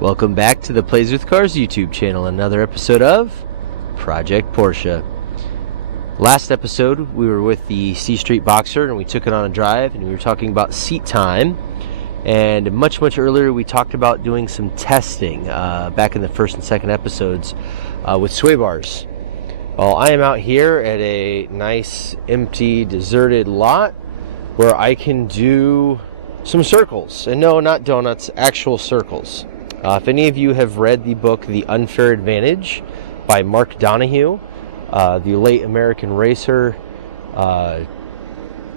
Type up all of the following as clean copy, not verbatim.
Welcome back to the Plays with Cars YouTube channel, another episode of Project Porsche. Last episode we were with the C Street Boxster and we took it on a drive and we were talking about seat time, and much earlier we talked about doing some testing back in the first and second episodes with sway bars. Well, I am out here at a nice empty deserted lot where I can do some circles, and no, not donuts, actual circles. If any of you have read the book The Unfair Advantage by Mark Donohue, the late American racer,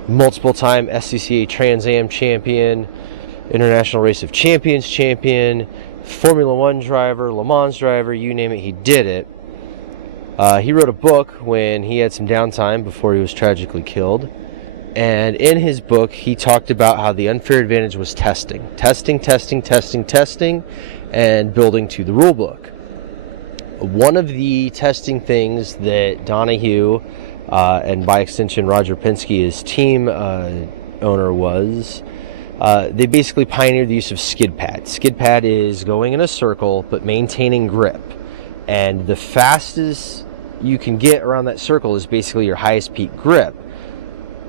multiple time SCCA Trans Am champion, International Race of Champions champion, Formula One driver, Le Mans driver, you name it, he did it. He wrote a book when he had some downtime before he was tragically killed. And in his book, he talked about how the unfair advantage was testing, and building to the rule book. One of the testing things that Donahue, and by extension Roger Penske, his team owner, was, they basically pioneered the use of skidpad. Skidpad is going in a circle but maintaining grip. And the fastest you can get around that circle is basically your highest peak grip.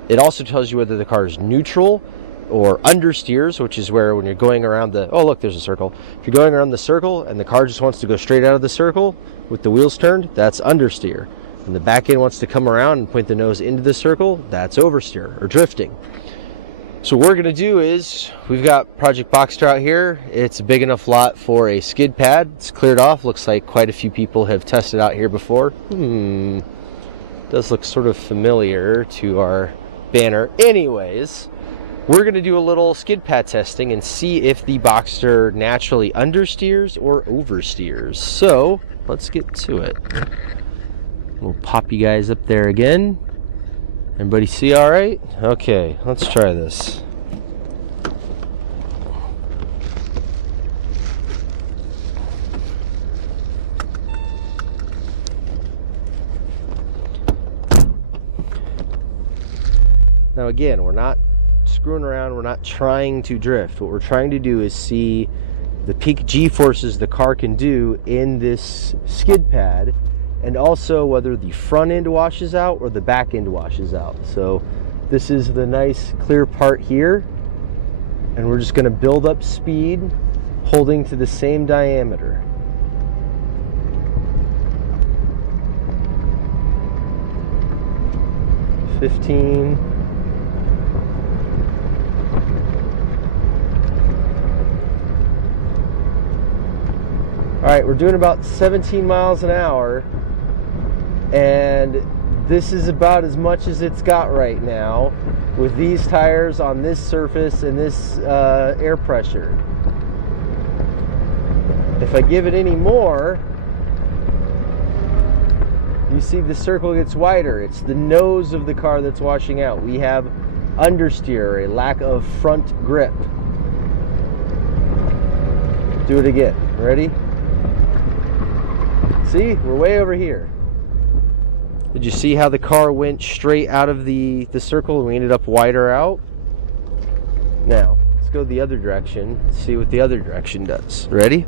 It also tells you whether the car is neutral or understeers, which is where when you're going around the, oh look, there's a circle. If you're going around the circle and the car just wants to go straight out of the circle with the wheels turned, that's understeer. And the back end wants to come around and point the nose into the circle, that's oversteer or drifting. So what we're going to do is, we've got Project Boxster out here. It's a big enough lot for a skid pad. It's cleared off. Looks like quite a few people have tested out here before. Does look sort of familiar to our banner. Anyways, we're going to do a little skid pad testing and see if the Boxster naturally understeers or oversteers. So let's get to it. We'll pop you guys up there again. Everybody see all right? Okay, let's try this. Now again, we're not screwing around, we're not trying to drift. What we're trying to do is see the peak G-forces the car can do in this skid pad, and also whether the front end washes out or the back end washes out. So this is the nice clear part here, and we're just going to build up speed holding to the same diameter. $15. All right, we're doing about 17 miles an hour, and this is about as much as it's got right now with these tires on this surface and this air pressure. If I give it any more, you see the circle gets wider. It's the nose of the car that's washing out. We have understeer, a lack of front grip. Do it again. Ready? See, we're way over here. Did you see how the car went straight out of the circle and we ended up wider out? Now, let's go the other direction, see what the other direction does. Ready?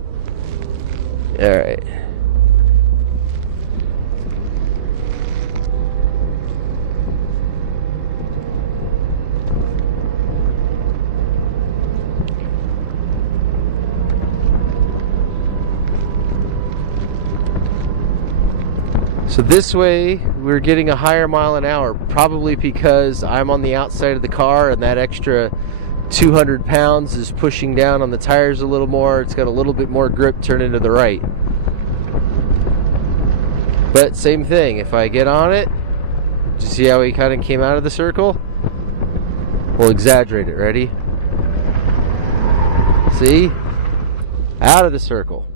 All right. So this way we're getting a higher mile an hour, probably because I'm on the outside of the car and that extra 200 pounds is pushing down on the tires a little more. It's got a little bit more grip turning to the right. But same thing, if I get on it, did you see how he kind of came out of the circle? We'll exaggerate it, ready? See? Out of the circle.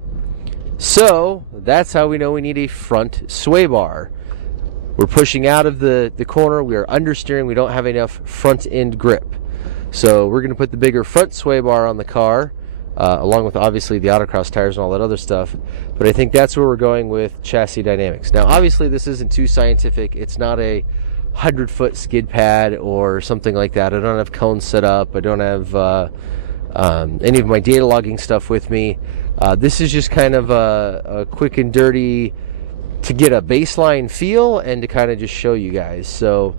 So that's how we know we need a front sway bar. We're pushing out of the corner, we are understeering, we don't have enough front end grip. So we're going to put the bigger front sway bar on the car, along with obviously the autocross tires and all that other stuff. But I think that's where we're going with chassis dynamics. Now obviously this isn't too scientific. It's not a 100-foot skid pad or something like that. I don't have cones set up. I don't have any of my data logging stuff with me. This is just kind of a quick and dirty to get a baseline feel and to kind of just show you guys. So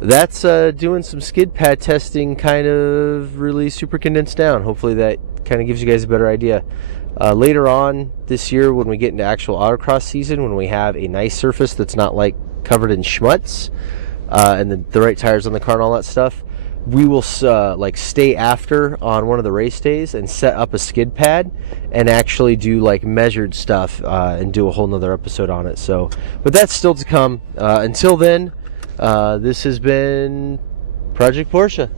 that's doing some skid pad testing, kind of really super condensed down. Hopefully that kind of gives you guys a better idea. Later on this year, when we get into actual autocross season, when we have a nice surface that's not like covered in schmutz, and the right tires on the car and all that stuff, we will like stay after on one of the race days and set up a skid pad and actually do like measured stuff and do a whole nother episode on it. So, but that's still to come. Until then, this has been Project Porsche.